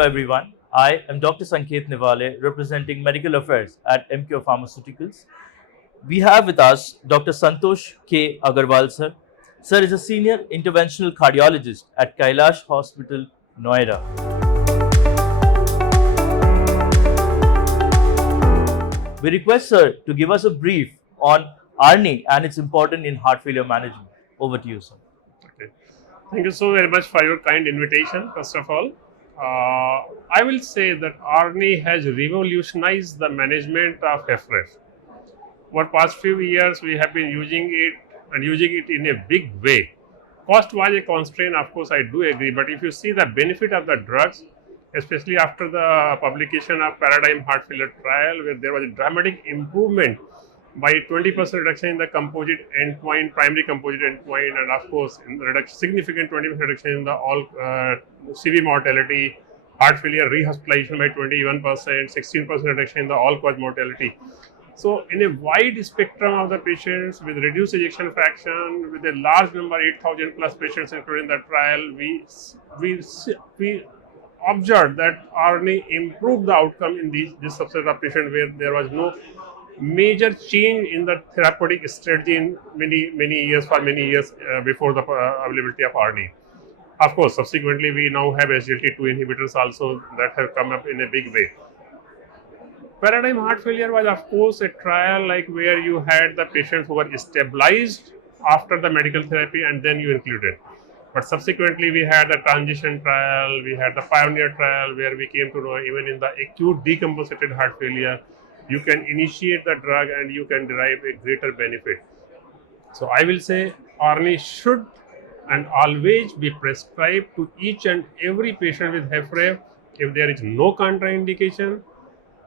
Hello everyone, I am Dr. Sanket Niwale representing Medical Affairs at EMCURE Pharmaceuticals. We have with us Dr. Santosh K. Agarwal sir. Sir is a senior interventional cardiologist at Kailash Hospital, Noida. We request sir to give us a brief on ARNI and its importance in heart failure management. Over to you, sir. Okay. Thank you so very much for your kind invitation, first of all. I will say that ARNI has revolutionized the management of HFrEF. For past few years, we have been using it and using it in a big way. Cost was a constraint, of course, I do agree, but if you see the benefit of the drugs, especially after the publication of Paradigm Heart Failure Trial, where there was a dramatic improvement by 20% reduction in the composite endpoint, primary composite endpoint, and of course, in the significant 20% reduction in the all CV mortality, heart failure rehospitalization by 21%, 16% reduction in the all-cause mortality. So, in a wide spectrum of the patients with reduced ejection fraction, with a large number, 8,000 plus patients included in the trial, we observed that ARNI improved the outcome in this subset of patients where there was no major change in the therapeutic strategy in many years before the availability of ARNI. Of course, subsequently we now have SGLT2 inhibitors also that have come up in a big way. Paradigm heart failure was of course a trial like where you had the patients who were stabilized after the medical therapy and then you included. But subsequently we had the transition trial, we had the pioneer trial where we came to know even in the acute decompensated heart failure, you can initiate the drug and you can derive a greater benefit. So I will say ARNI should and always be prescribed to each and every patient with HFrEF if there is no contraindication.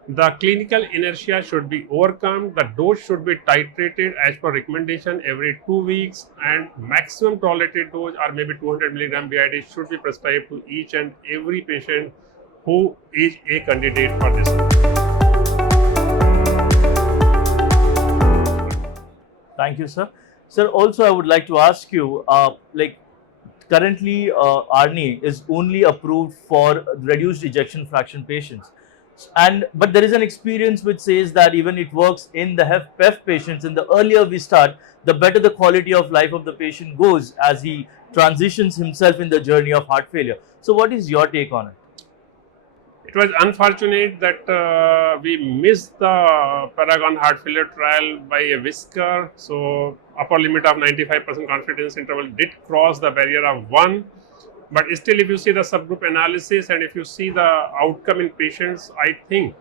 The clinical inertia should be overcome, the dose should be titrated as per recommendation every 2 weeks, and maximum tolerated dose or maybe 200 mg BID should be prescribed to each and every patient who is a candidate for this. Thank you, sir. Sir, also I would like to ask you, currently ARNI is only approved for reduced ejection fraction patients. But there is an experience which says that even it works in the HFpEF patients, and the earlier we start, the better the quality of life of the patient goes as he transitions himself in the journey of heart failure. So what is your take on it? It was unfortunate that we missed the Paragon heart failure trial by a whisker. So upper limit of 95% confidence interval did cross the barrier of 1. But still, if you see the subgroup analysis and if you see the outcome in patients, I think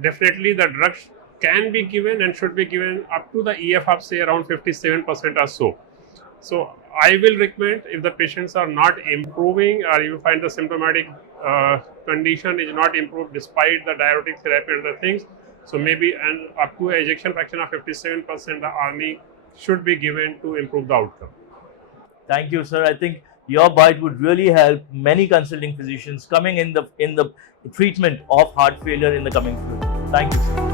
definitely the drug can be given and should be given up to the EF of say around 57% or so. So I will recommend if the patients are not improving or you find the symptomatic condition is not improved despite the diuretic therapy and the things, so maybe up to ejection fraction of 57%, the ARNI should be given to improve the outcome. Thank you, sir. I think your bite would really help many consulting physicians coming in the treatment of heart failure in the coming future. Thank you, sir.